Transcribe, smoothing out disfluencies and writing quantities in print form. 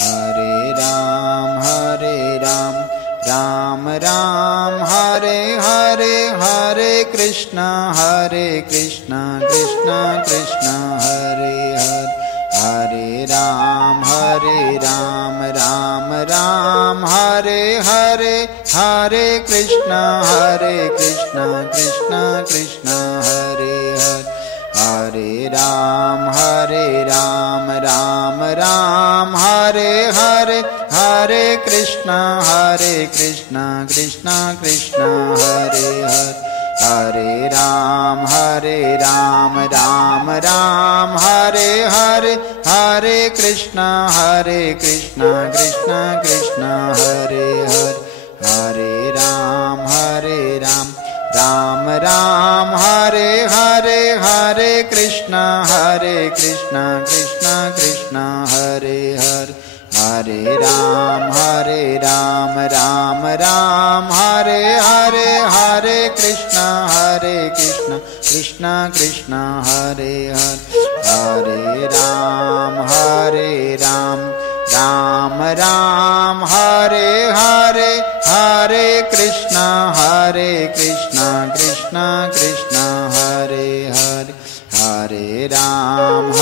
Hare Ram Ram Ram Hare Hare, Hare Krishna Krishna Krishna Hare Hare, Hare Ram Ram Ram Hare Hare, Hare Krishna Krishna Krishna Hare Hare, Hare Ram Ram Ram Hare Hare, Hare Krishna Krishna Krishna Hare Hare, Hare Ram Ram Ram Hare Hare, Hare Krishna Krishna Krishna Hare Hare, Hare Ram Ram Ram Hare Hare, Hare Krishna Krishna Krishna Hare Hare, Hare Ram Ram Ram Hare Hare, Hare Krishna Krishna Krishna Hare Hare, Hare Ram Ram Ram Hare Hare, Hare Krishna Krishna Krishna Hare Hare, Hare Ram